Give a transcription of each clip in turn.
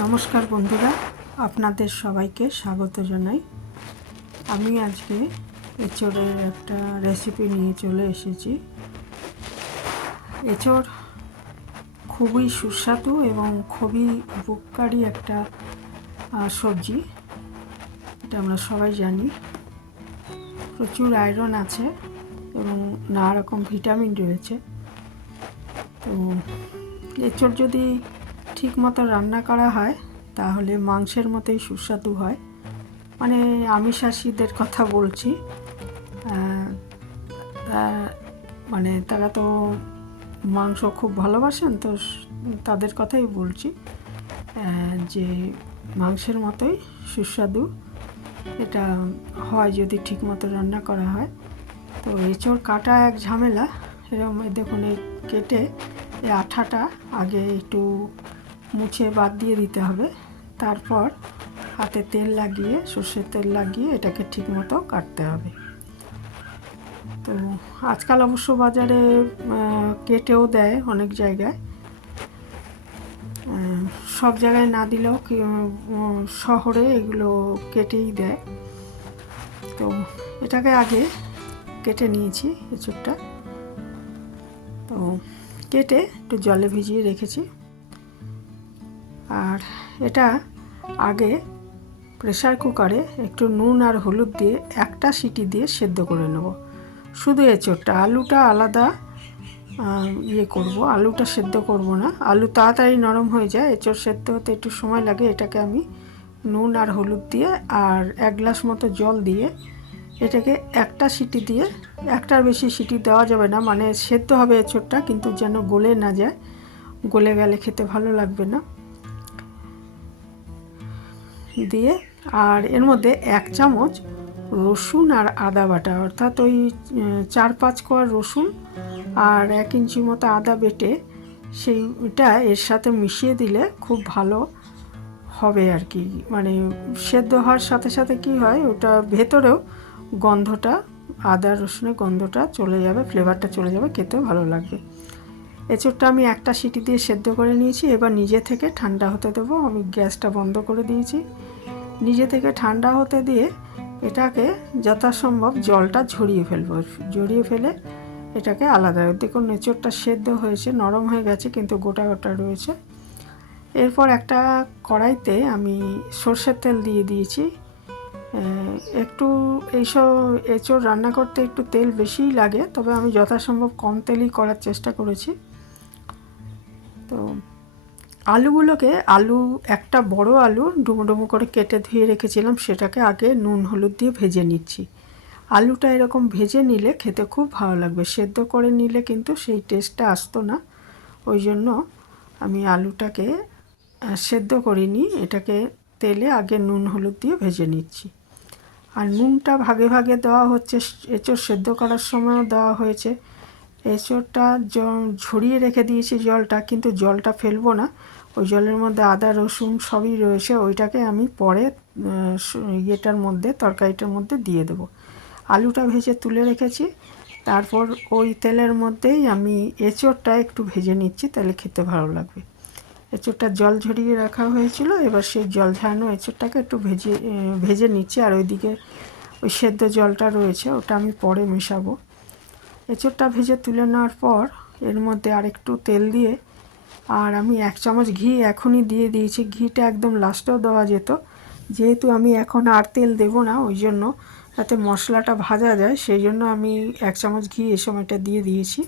নমস্কার বন্ধুরা, আপনাদের সবাইকে স্বাগত জানাই। আমি আজকে এঁচোড়ের একটা রেসিপি নিয়ে চলে এসেছি। এঁচোড় খুবই সুস্বাদু এবং খুবই উপকারী একটা সবজি, এটা আমরা সবাই জানি। প্রচুর আয়রন আছে এবং নানা রকম ভিটামিন রয়েছে। তো এঁচোড় যদি ঠিক মতো রান্না করা হয় তাহলে মাংসের মতোই সুস্বাদু হয়। মানে আমিষাশীদের কথা বলছি, মানে তারা তো মাংস খুব ভালোবাসেন, তো তাদের কথাই বলছি যে মাংসের মতোই সুস্বাদু এটা হয় যদি ঠিক মতো রান্না করা হয়। তো এঁচোড় কাটা এক ঝামেলা। এরকম দেখুন, এই কেটে এই আঠাটা আগে একটু মুছে বাদ দিয়ে দিতে হবে, তারপর হাতে তেল লাগিয়ে, সর্ষের তেল লাগিয়ে এটাকে ঠিক মতো কাটতে হবে। তো আজকাল অবশ্য বাজারে কেটেও দেয় অনেক জায়গায়, সব জায়গায় না দিলেও শহরে এগুলো কেটেই দেয়। তো এটাকে আগে কেটে নিয়েছি এঁচোড়টা। তো কেটে একটু জলে ভিজিয়ে রেখেছি। আর এটা আগে প্রেসার কুকারে একটু নুন আর হলুদ দিয়ে একটা সিটি দিয়ে সেদ্ধ করে নেব। শুধু এঁচোড়টা, আলুটা আলাদা করব, আলুটা সেদ্ধ করব না। আলু তাড়াতাড়ি নরম হয়ে যায়, এঁচোড় সেদ্ধ হতে একটু সময় লাগে। এটাকে আমি নুন আর হলুদ দিয়ে আর 1 গ্লাস মতো জল দিয়ে এটাকে একটা সিটি দিয়ে, একটার বেশি সিটি দেওয়া যাবে না, মানে সেদ্ধ হবে এঁচোড়টা কিন্তু যেন গলে না যায়, গলে গেলে খেতে ভালো লাগবে না। দিয়ে আর এর মধ্যে 1 চামচ রসুন আর আদা বাটা, অর্থাৎ ওই 4-5 কোয়া রসুন আর 1 ইঞ্চি মতো আদা বেটে সেইটা এর সাথে মিশিয়ে দিলে খুব ভালো হবে আর কি। মানে সেদ্ধ হওয়ার সাথে সাথে কি হয়, ওটা ভেতরেও গন্ধটা, আদা রসুনের গন্ধটা চলে যাবে, ফ্লেভারটা চলে যাবে, খেতেও ভালো লাগবে। এঁচোড়টা আমি একটা সিটি দিয়ে সেদ্ধ করে নিয়েছি। এবার নিজে থেকে ঠান্ডা হতে দেবো। আমি গ্যাসটা বন্ধ করে দিয়েছি। নিজে থেকে ঠান্ডা হতে দিয়ে এটাকে যথাসম্ভব জলটা ঝরিয়ে ফেলবো। ঝরিয়ে ফেলে এটাকে আলাদা, দেখুন এঁচোড়টা সেদ্ধ হয়েছে, নরম হয়ে গেছে কিন্তু গোটা গোটা রয়েছে। এরপর একটা কড়াইতে আমি সর্ষের তেল দিয়ে দিয়েছি। একটু এইসব এঁচোড় রান্না করতে একটু তেল বেশিই লাগে, তবে আমি যথাসম্ভব কম তেলই করার চেষ্টা করেছি। তো আলুগুলোকে, একটা বড় আলু ডুমো ডুমো করে কেটে ধুয়ে রেখেছিলাম, সেটাকে আগে নুন হলুদ দিয়ে ভেজে নিচ্ছি। আলুটা এরকম ভেজে নিলে খেতে খুব ভালো লাগবে, সেদ্ধ করে নিলে কিন্তু সেই টেস্টটা আসতো না। ওই জন্য আমি আলুটাকে সেদ্ধ করিনি, এটাকে তেলে আগে নুন হলুদ দিয়ে ভেজে নিচ্ছি। আর নুনটা ভাগে ভাগে দেওয়া হচ্ছে, এঁচোড় সেদ্ধ করার সময়ও দেওয়া হয়েছে। এঁচোড়টা ঝরিয়ে রেখে দিয়েছি জলটা, কিন্তু জলটা ফেলবো না, ওই জলের মধ্যে আদা রসুন সবই রয়েছে, ওইটাকে আমি পরে তরকারিটার মধ্যে দিয়ে দেবো। আলুটা ভেজে তুলে রেখেছি, তারপর ওই তেলের মধ্যেই আমি এঁচোড়টা একটু ভেজে নিচ্ছি, তাহলে খেতে ভালো লাগবে। এঁচোড়টা জল ঝরিয়ে রাখা হয়েছিল, এবার সেই জল ঝরানো এঁচোড়টাকে একটু ভেজে নিচ্ছি। আর ওইদিকে ওই সেদ্ধ জলটা রয়েছে, ওটা আমি পরে মেশাবো। এঁচোড়টা ভেজে তুলে নেওয়ার পর এর মধ্যে আর একটু তেল দিয়ে, আর আমি 1 চামচ ঘি এখনই দিয়ে দিয়েছি। ঘিটা একদম লাস্টেও দেওয়া যেত, যেহেতু আমি এখন আর তেল দেবো না, ওই জন্য যাতে মশলাটা ভাজা যায়, সেই জন্য আমি 1 চামচ ঘি এই সময়টা দিয়ে দিয়েছি।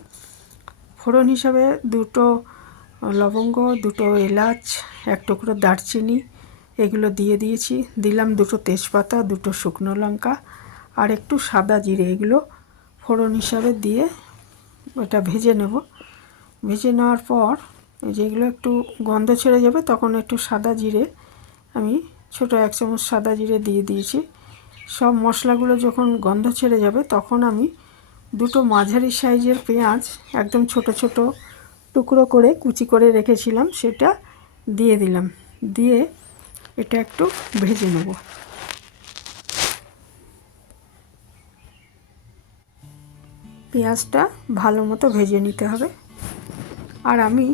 ফোড়ন হিসাবে 2টো লবঙ্গ, 2টো এলাচ, 1 টুকরো দারচিনি, এগুলো দিয়ে দিয়েছি। দিলাম 2টো তেজপাতা, 2টো শুকনো লঙ্কা আর একটু সাদা জিরে, এগুলো ফোড়ন হিসাবে দিয়ে এটা ভেজে নেব। ভেজে নেওয়ার পর যেগুলো একটু গন্ধ ছেড়ে যাবে, তখন একটু সাদা জিরে, আমি ছোটো 1 চামচ সাদা জিরে দিয়ে দিয়েছি। সব মশলাগুলো যখন গন্ধ ছেড়ে যাবে, তখন আমি 2টো মাঝারি সাইজের পেঁয়াজ একদম ছোট ছোট টুকরো করে কুচি করে রেখেছিলাম, সেটা দিয়ে দিলাম। দিয়ে এটা একটু ভেজে নেব। পেঁয়াজটা ভালো মতো ভেজে নিতে হবে। আর আমি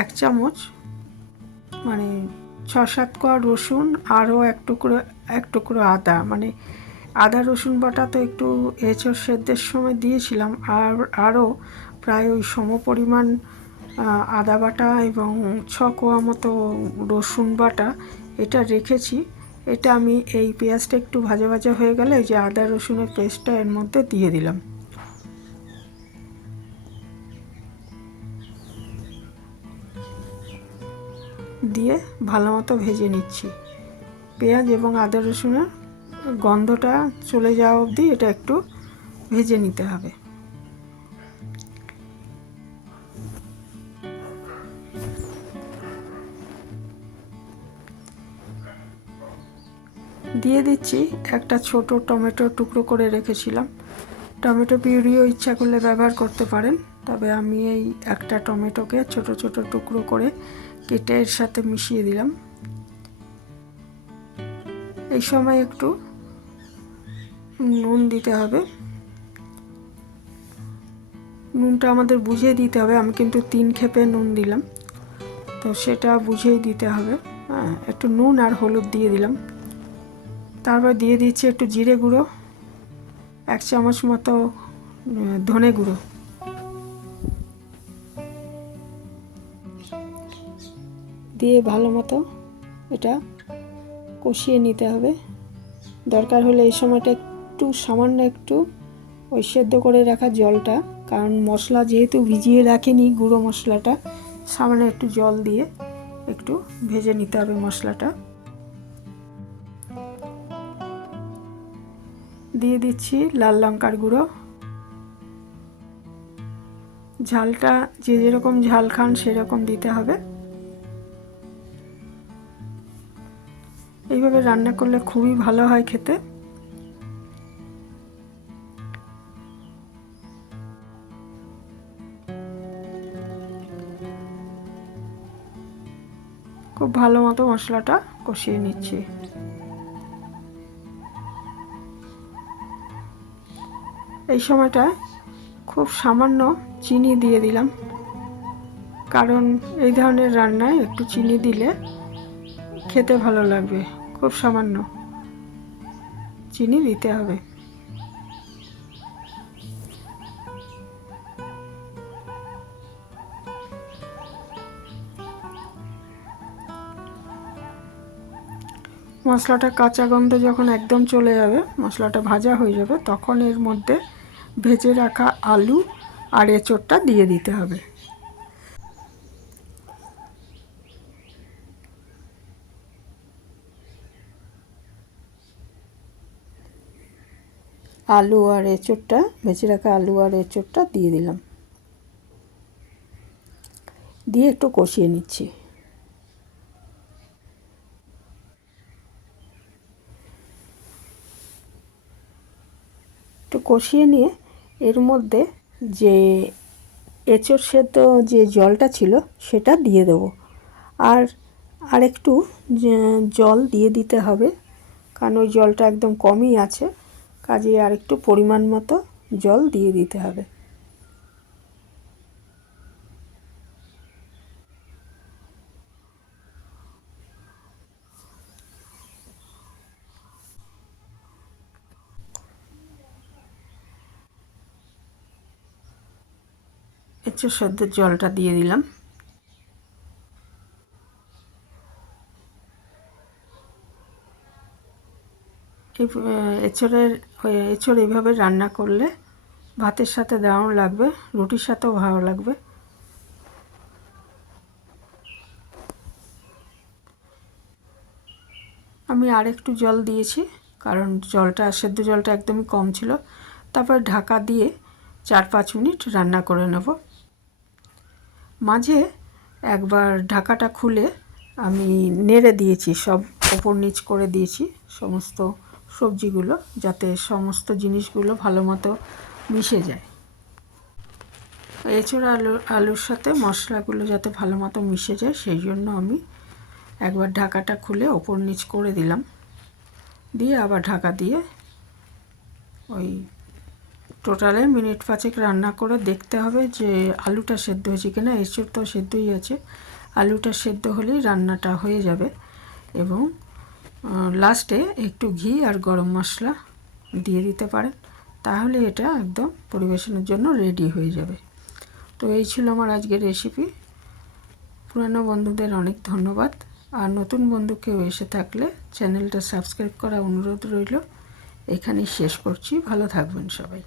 1 চামচ, মানে 6-7 কোয়া রসুন, আরও এক টুকরো আদা, মানে আদা রসুন বাটা তো একটু এঁচোড় সেদ্ধের সময় দিয়েছিলাম, আর আরও প্রায় ওই সমপরিমাণ আদা বাটা এবং 6 কোয়া মতো রসুন বাটা এটা রেখেছি। এটা আমি এই পেঁয়াজটা একটু ভাজা ভাজা হয়ে গেলে যে আদা রসুনের পেস্টটা এর মধ্যে দিয়ে দিলাম। দিয়ে ভালো মতো ভেজে নিচ্ছি। পেঁয়াজ এবং আদা রসুনের গন্ধটা চলে যাওয়া অবধি এটা একটু ভেজে নিতে হবে। দিয়ে দিচ্ছি একটা ছোট টমেটো টুকরো করে রেখেছিলাম। টমেটো পিউরিও ইচ্ছা করলে ব্যবহার করতে পারেন, তবে আমি এই একটা টমেটোকে ছোট ছোট টুকরো করে কেটে এর সাথে মিশিয়ে দিলাম। এই সময় একটু নুন দিতে হবে। নুনটা আমাদের বুঝিয়ে দিতে হবে, আমি কিন্তু 3 খেপে নুন দিলাম, তো সেটা বুঝেই দিতে হবে। হ্যাঁ, একটু নুন আর হলুদ দিয়ে দিলাম। তারপর দিয়ে দিচ্ছি একটু জিরে গুঁড়ো, 1 চামচ মতো ধনে গুঁড়ো, দিয়ে ভালো মতো এটা কষিয়ে নিতে হবে। দরকার হলে এই সময়টা একটু সামান্য একটু ওই সেদ্ধ করে রাখা জলটা, কারণ মশলা যেহেতু ভিজিয়ে রাখিনি গুঁড়ো মশলাটা, সামান্য একটু জল দিয়ে একটু ভেজে নিতে হবে মশলাটা। দিয়ে দিচ্ছি লাল লঙ্কার গুঁড়ো। ঝালটা যে যেরকম ঝাল খান সেরকম দিতে হবে। এইভাবে রান্না করলে খুবই ভালো হয় খেতে। খুব ভালো মতো মশলাটা কষিয়ে নিচ্ছি। এই সময়টা খুব সামান্য চিনি দিয়ে দিলাম, কারণ এই ধরনের রান্নায় একটু চিনি দিলে খেতে ভালো লাগবে। খুব সামান্য চিনি দিতে হবে। মশলাটা কাঁচা গন্ধ যখন একদম চলে যাবে, মশলাটা ভাজা হয়ে যাবে, তখন এর মধ্যে ভেজে রাখা আলু আর এঁচোড়টা দিয়ে দিতে হবে। আলু আর এঁচোড়টা, ভেজে রাখা আলু আর এঁচোড়টা দিয়ে দিলাম, দিয়ে একটু কষিয়ে নিচ্ছি। একটু কষিয়ে নিয়ে এর মধ্যে যে এঁচোড় সেদ্ধ যে জলটা ছিল সেটা দিয়ে দেবো, আর একটু জল দিয়ে দিতে হবে, কারণ ওই জলটা একদম কমই আছে, কাজেই আর একটু পরিমাণ মতো জল দিয়ে দিতে হবে। এঁচোড় সেদ্ধের জলটা দিয়ে দিলাম। এঁচোড় এইভাবে রান্না করলে ভাতের সাথে দারুণ লাগবে, রুটির সাথেও ভালো লাগবে। আমি আর একটু জল দিয়েছি, কারণ সেদ্ধ জলটা একদমই কম ছিল। তারপর ঢাকা দিয়ে 4-5 মিনিট রান্না করে নেব। মাঝে একবার ঢাকাটা খুলে আমি নেড়ে দিয়েছি, সব ওপর নিচ করে দিয়েছি সমস্ত সবজিগুলো, যাতে সমস্ত জিনিসগুলো ভালো মতো মিশে যায়। এঁচোড় আলুর সাথে মশলাগুলো যাতে ভালো মতো মিশে যায়, সেই জন্য আমি একবার ঢাকাটা খুলে ওপর নিচ করে দিলাম, দিয়ে আবার ঢাকা দিয়ে ওই টোটালে মিনিট 5 রান্না করে দেখতে হবে যে আলুটা সেদ্ধ হয়েছে কিনা। এঁচোড় তো সেদ্ধই আছে, আলুটা সেদ্ধ হলেই রান্নাটা হয়ে যাবে। এবং লাস্টে একটু ঘি আর গরম মশলা দিয়ে দিতে পারেন, তাহলে এটা একদম পরিবেশনের জন্য রেডি হয়ে যাবে। তো এই ছিল আমার আজকের রেসিপি। পুরানো বন্ধুদের অনেক ধন্যবাদ, আর নতুন বন্ধু কেউ এসে থাকলে চ্যানেলটা সাবস্ক্রাইব করা অনুরোধ রইল। এখানেই শেষ করছি। ভালো থাকবেন সবাই।